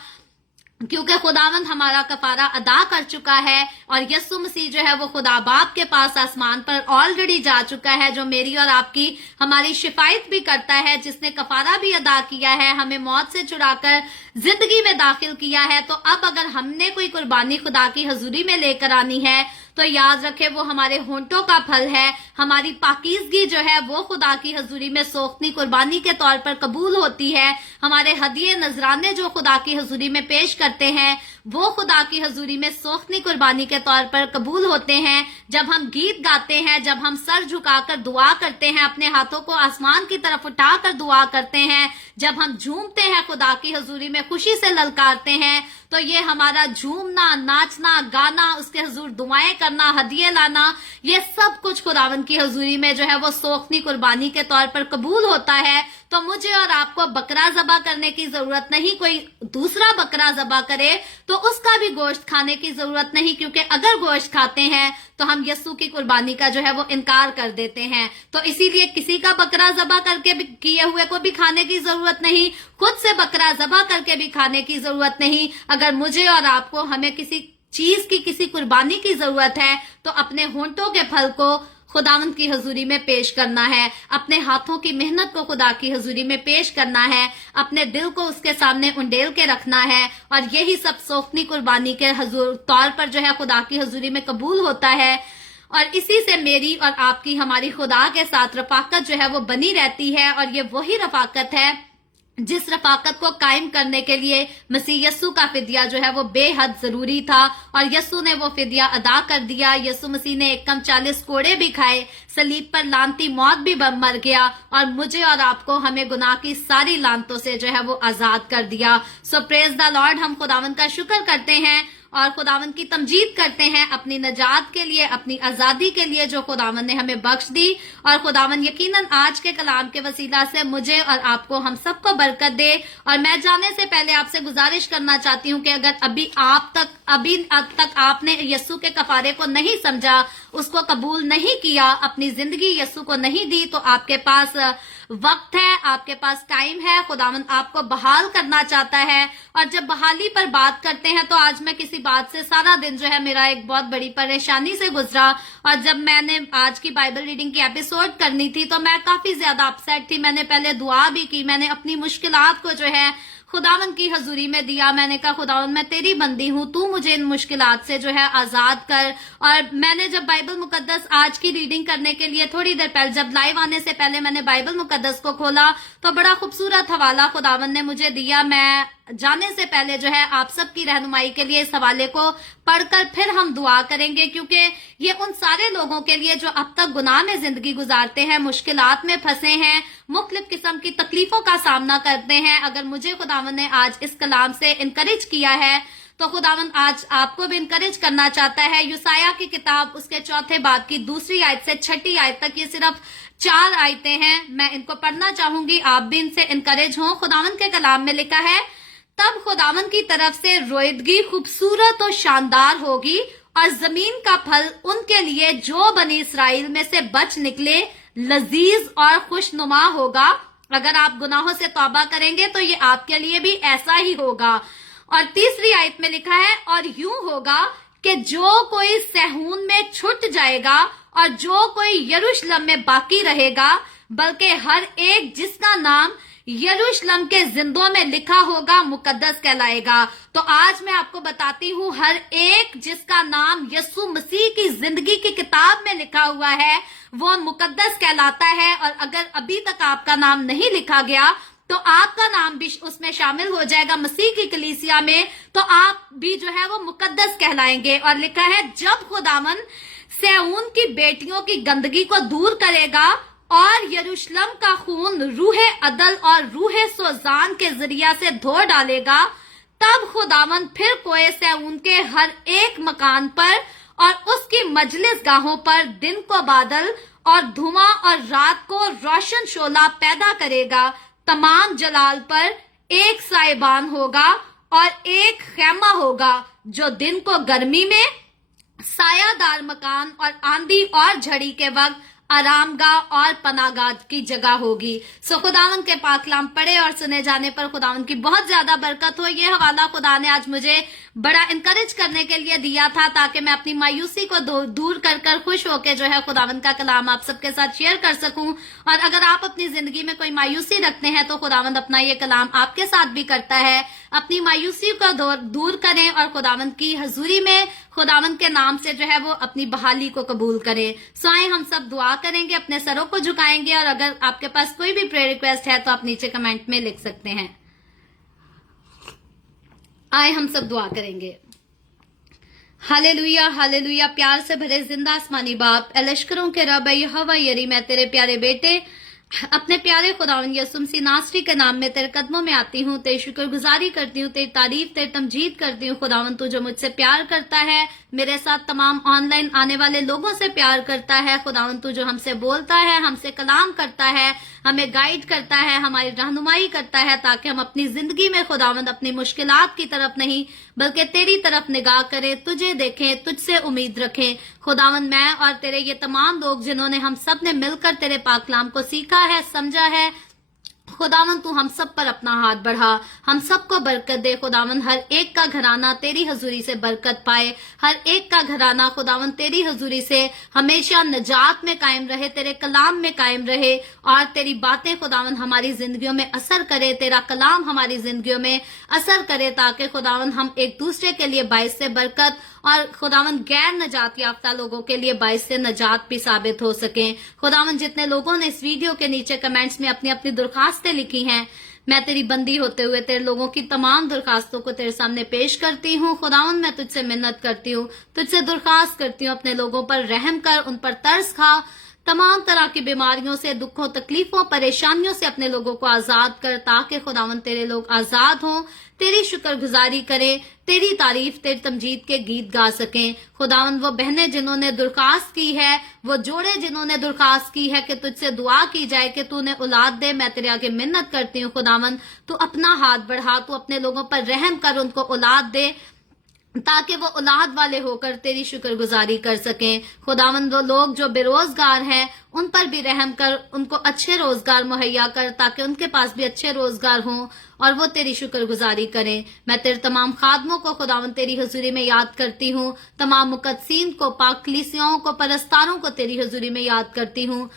क्योंकि खुदावंद हमारा कफारा अदा कर चुका है और यीशु मसीह जो है वो खुदा बाप के पास आसमान पर ऑलरेडी जा चुका है, जो मेरी और आपकी हमारी शिफायत भी करता है, जिसने कफारा भी अदा किया है, हमें मौत से छुड़ाकर जिंदगी में दाखिल किया है। तो अब अगर हमने कोई कुर्बानी खुदा की हजूरी में लेकर आनी है तो याद रखे वो हमारे होंठों का फल है। हमारी पाकीज़गी जो है वो खुदा की हजूरी में सोख्ती कुर्बानी के तौर पर कबूल होती है। हमारे हदिये नजराने जो खुदा की हजूरी में पेश करते हैं वो खुदा की हजूरी में सोख्ती कुर्बानी के तौर पर कबूल होते हैं। जब हम गीत गाते हैं, जब हम सर झुकाकर दुआ करते हैं, अपने हाथों को आसमान की तरफ उठाकर दुआ करते हैं, जब हम झूमते हैं खुदा की हजूरी में खुशी से ललकारते हैं, तो ये हमारा झूमना, नाचना, गाना, उसके हजूर दुआएं करना, हदिये लाना, ये सब कुछ खुदावंद की हजूरी में जो है वो सोख्ती कुर्बानी के तौर पर कबूल होता है। तो मुझे और आपको बकरा ज़बा करने की जरूरत नहीं, कोई दूसरा बकरा ज़बा करे तो उसका भी गोश्त खाने की जरूरत नहीं, क्योंकि अगर गोश्त खाते हैं तो हम यस्सु की कुर्बानी का जो है वो इनकार कर देते हैं। तो इसीलिए किसी का बकरा ज़बा करके भी किए हुए को भी खाने की जरूरत नहीं, खुद से बकरा ज़बा करके भी खाने की जरूरत नहीं। अगर मुझे और आपको हमें किसी चीज की, किसी कुर्बानी की जरूरत है तो अपने होंठों के फल को खुदावंद की हजूरी में पेश करना है, अपने हाथों की मेहनत को खुदा की हजूरी में पेश करना है, अपने दिल को उसके सामने उंडेल के रखना है, और यही सब सोख्ती कुर्बानी के तौर पर जो है खुदा की हजूरी में कबूल होता है। और इसी से मेरी और आपकी, हमारी खुदा के साथ रफाकत जो है वो बनी रहती है। और ये वही रफाकत है जिस रफाकत को कायम करने के लिए मसीह यस्सु का फिदिया जो है वो बेहद जरूरी था, और यस्सु ने वो फिदिया अदा कर दिया। यस्सु मसीह ने एक कम 40 कोड़े भी खाए, सलीब पर लानती मौत भी मर गया, और मुझे और आपको, हमें गुनाह की सारी लानतों से जो है वो आजाद कर दिया। सो प्रेज द लॉर्ड। हम खुदावंद का शुक्र करते हैं और खुदावंद की तमजीद करते हैं अपनी नजात के लिए, अपनी आजादी के लिए जो खुदावंद ने हमें बख्श दी। और खुदावंद यकीनन आज के कलाम के वसीला से मुझे और आपको, हम सबको बरकत दे। और मैं जाने से पहले आपसे गुजारिश करना चाहती हूँ कि अगर अभी अब तक आपने यस्सु के कफारे को नहीं समझा, उसको कबूल नहीं किया, अपनी जिंदगी यस्सु को नहीं दी, तो आपके पास वक्त है, आपके पास टाइम है। खुदावंद आपको बहाल करना चाहता है। और जब बहाली पर बात करते हैं तो आज मैं किसी बात से, सारा दिन जो है मेरा एक बहुत बड़ी परेशानी से गुजरा, और जब मैंने आज की बाइबल रीडिंग की एपिसोड करनी थी तो मैं काफी ज्यादा अपसेट थी। मैंने पहले दुआ भी की, मैंने अपनी मुश्किलात को जो है खुदावंद की हजूरी में दिया। मैंने कहा खुदावंद मैं तेरी बंदी हूँ, तू मुझे इन मुश्किलात से जो है आजाद कर। और मैंने जब बाइबल मुकद्दस आज की रीडिंग करने के लिए थोड़ी देर पहले, जब लाइव आने से पहले मैंने बाइबल मुकद्दस को खोला तो बड़ा खूबसूरत हवाला खुदावंद ने मुझे दिया। मैं जाने से पहले जो है आप सबकी रहनुमाई के लिए इस हवाले को पढ़कर फिर हम दुआ करेंगे, क्योंकि ये उन सारे लोगों के लिए जो अब तक गुनाह में जिंदगी गुजारते हैं, मुश्किलात में फंसे हैं, मुख्तलिफ किस्म की तकलीफों का सामना करते हैं। अगर मुझे खुदावंद ने आज इस कलाम से इनकरेज किया है तो खुदावंद आज आपको भी इनकरेज करना चाहता है। युसाया की किताब उसके 4 बाब की 2 आयत से 6 आयत तक, ये सिर्फ 4 आयतें हैं, मैं इनको पढ़ना चाहूंगी, आप भी इनसे इनकरेज हों। खुदावंद के कलाम में लिखा है, तब खुदावंद की तरफ से रोईदगी खूबसूरत और शानदार होगी, और जमीन का फल उनके लिए जो बनी इसराइल में से बच निकले लजीज और खुशनुमा होगा। अगर आप गुनाहों से तौबा करेंगे तो ये आपके लिए भी ऐसा ही होगा। और 3 आयत में लिखा है, और यूं होगा कि जो कोई सहून में छुट जाएगा और जो कोई यरूशलेम में बाकी रहेगा, बल्कि हर एक जिसका नाम यरूशलेम के जिंदों में लिखा होगा मुकद्दस कहलाएगा। तो आज मैं आपको बताती हूँ, हर एक जिसका नाम यस्सु मसीह की जिंदगी की किताब में लिखा हुआ है वो मुकद्दस कहलाता है। और अगर अभी तक आपका नाम नहीं लिखा गया तो आपका नाम भी उसमें शामिल हो जाएगा मसीह की कलीसिया में, तो आप भी जो है वो मुकद्दस कहलाएंगे। और लिखा है, जब खुदावन सेऊन की बेटियों की गंदगी को दूर करेगा और यरूशलेम का खून रूहे अदल और रूहे सोजान के जरिया से धो डालेगा, तब खुदावन फिर कोए सेऊन के हर एक मकान पर और उसकी मजलिस गाहों पर दिन को बादल और धुआं और रात को रोशन शोला पैदा करेगा। तमाम जलाल पर एक साइबान होगा और एक खैमा होगा, जो दिन को गर्मी में सायादार मकान और आंधी और झड़ी के वक्त आरामगाह और पनागाह की जगह होगी। सो खुदावन के पाक कलाम पढ़े और सुने जाने पर खुदावन की बहुत ज्यादा बरकत हो। ये हवाला खुदा ने आज मुझे बड़ा इनकरेज करने के लिए दिया था, ताकि मैं अपनी मायूसी को दूर कर कर खुश होकर जो है खुदावन का कलाम आप सबके साथ शेयर कर सकूं। और अगर आप अपनी जिंदगी में कोई मायूसी रखते हैं तो खुदावंद अपना ये कलाम आपके साथ भी करता है। अपनी मायूसी को दूर करें और खुदावंद की हजूरी में खुदावंद के नाम से जो है वो अपनी बहाली को कबूल करें। सो आए हम सब दुआ करेंगे, अपने सरों को झुकाएंगे, और अगर आपके पास कोई भी प्रेयर रिक्वेस्ट है तो आप नीचे कमेंट में लिख सकते हैं। आए हम सब दुआ करेंगे। Hallelujah hallelujah. प्यार से भरे जिंदा आसमानी बाप, लश्करों के रब यहोवा यरी, मैं तेरे प्यारे बेटे अपने प्यारे खुदावंद यीशु मसीह नासरी के नाम में तेरे कदमों में आती हूँ, तेरी शुक्रगुजारी करती हूँ, तेरी तारीफ तेरी तमजीद करती हूँ। खुदावंद तू जो मुझसे प्यार करता है, मेरे साथ तमाम ऑनलाइन आने वाले लोगों से प्यार करता है। खुदावंद तू जो हमसे बोलता है, हमसे कलाम करता है, हमें गाइड करता है, हमारी रहनुमाई करता है, ताकि हम अपनी जिंदगी में खुदावंद अपनी मुश्किलात की तरफ नहीं बल्कि तेरी तरफ निगाह करें, तुझे देखें, तुझसे उम्मीद रखें। खुदावंद मैं और तेरे ये तमाम लोग जिन्होंने हम सब ने मिलकर तेरे पाक कलाम को सीखा है, समझा है, खुदावंद तू हम सब पर अपना हाथ बढ़ा, हम सबको बरकत दे। खुदावंद हर एक का घराना तेरी हजूरी से बरकत पाए, हर एक का घराना खुदावंद तेरी हजूरी से हमेशा नजात में कायम रहे, तेरे कलाम में कायम रहे, और तेरी बातें खुदावंद हमारी जिंदगियों में असर करे, तेरा कलाम हमारी जिंदगियों में असर करे, ताकि खुदावंद हम एक दूसरे के लिए बाइस से बरकत और खुदावंद गैर नजात याफ्ता लोगों के लिए बाइस से नजात भी साबित हो सके। खुदावंद जितने लोगों ने इस वीडियो के नीचे कमेंट्स में अपनी अपनी दरखास्तें लिखी हैं, मैं तेरी बंदी होते हुए तेरे लोगों की तमाम दरखास्तों को तेरे सामने पेश करती हूँ। खुदावंद मैं तुझसे मिन्नत करती हूँ, तुझसे दरखास्त करती हूँ, अपने लोगों पर रहम कर, उन पर तरस खा, तमाम तरह की बीमारियों से, दुखों, तकलीफों, परेशानियों से अपने लोगों को आजाद कर, ताकि खुदावंद तेरे लोग आजाद हों, तेरी शुक्रगुजारी करें, तेरी तारीफ तेरी तमजीद के गीत गा सकें। खुदावंद वो बहनें जिन्होंने दरखास्त की है, वो जोड़े जिन्होंने दरखास्त की है कि तुझसे दुआ की जाए कि तू उन्हें औलाद दे, मैं तेरे आगे मिन्नत करती हूँ। खुदावंद तू अपना हाथ बढ़ा, तू अपने लोगों पर रहम कर, उनको औलाद दे, ताकि वो औलाद वाले होकर तेरी शुक्रगुजारी कर सकें। खुदावंद वो लोग जो बेरोजगार हैं उन पर भी रहम कर, उनको अच्छे रोजगार मुहैया कर, ताकि उनके पास भी अच्छे रोजगार हों और वो तेरी शुक्रगुजारी करें। मैं तेरे तमाम खादमों को खुदावंद तेरी हजूरी में याद करती हूँ, तमाम मुकद्दसीन को, पाक कलीसियाओं को, परस्तारों को तेरी हजूरी में याद करती हूँ।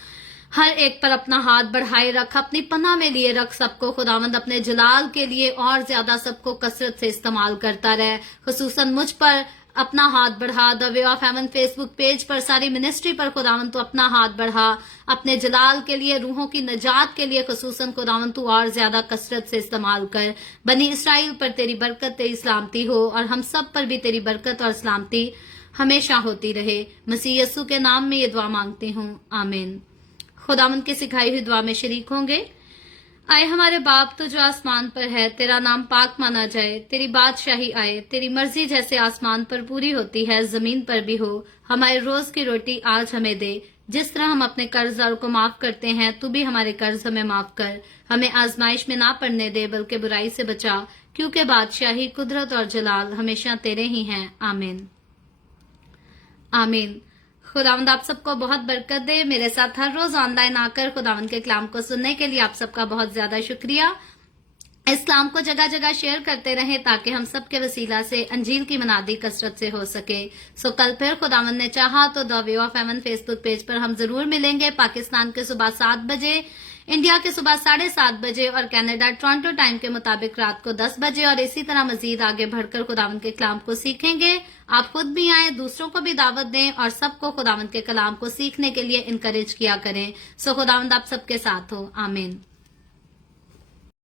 हर एक पर अपना हाथ बढ़ाए रख, अपनी पनाह में लिए रख सबको। खुदावंद अपने जलाल के लिए और ज्यादा सबको कसरत से इस्तेमाल करता रहे, खुसूसन मुझ पर अपना हाथ बढ़ा। The way of haven Facebook page पर सारी मिनिस्ट्री पर खुदावंद तू अपना हाथ बढ़ा, अपने जलाल के लिए, रूहों की नजात के लिए खुसूसन खुदावंद तू और ज्यादा कसरत से इस्तेमाल कर। बनी इसराइल पर तेरी बरकत, तेरी सलामती हो, और हम सब पर भी तेरी बरकत और सलामती हमेशा होती रहे। मसीह यस्सु के नाम में ये दुआ मांगती हूँ, आमीन। खुदावंद की सिखाई हुई दुआ में शरीक होंगे। आए हमारे बाप तो जो आसमान पर है, तेरा नाम पाक माना जाए, तेरी बादशाही आए, तेरी मर्जी जैसे आसमान पर पूरी होती है जमीन पर भी हो। हमारे रोज की रोटी आज हमें दे, जिस तरह हम अपने कर्जदारों को माफ करते हैं, तू भी हमारे कर्ज हमें माफ कर। हमें आजमाइश में ना पड़ने दे, बल्कि बुराई से बचा, क्योंकि बादशाही, कुदरत और जलाल हमेशा तेरे ही हैं, आमीन आमीन। खुदावंद आप सबको बहुत बरकत दे। मेरे साथ हर रोज ऑनलाइन आकर खुदावंद के कलाम को सुनने के लिए आप सबका बहुत ज्यादा शुक्रिया। इस कलाम को जगह जगह शेयर करते रहें, ताकि हम सब के वसीला से अंजील की मनादी कसरत से हो सके। सो कल फिर खुदावंद ने चाहा तो the way of haven Facebook page पर हम जरूर मिलेंगे। पाकिस्तान के सुबह 7 बजे, इंडिया के सुबह 7:30 बजे, और कनाडा टोरंटो टाइम के मुताबिक रात को 10 बजे। और इसी तरह मजीद आगे बढ़कर खुदावंद के कलाम को सीखेंगे। आप खुद भी आए, दूसरों को भी दावत दें, और सबको खुदावंद के कलाम को सीखने के लिए इनकरेज किया करें। सो खुदावंद आप सबके साथ हो, आमीन।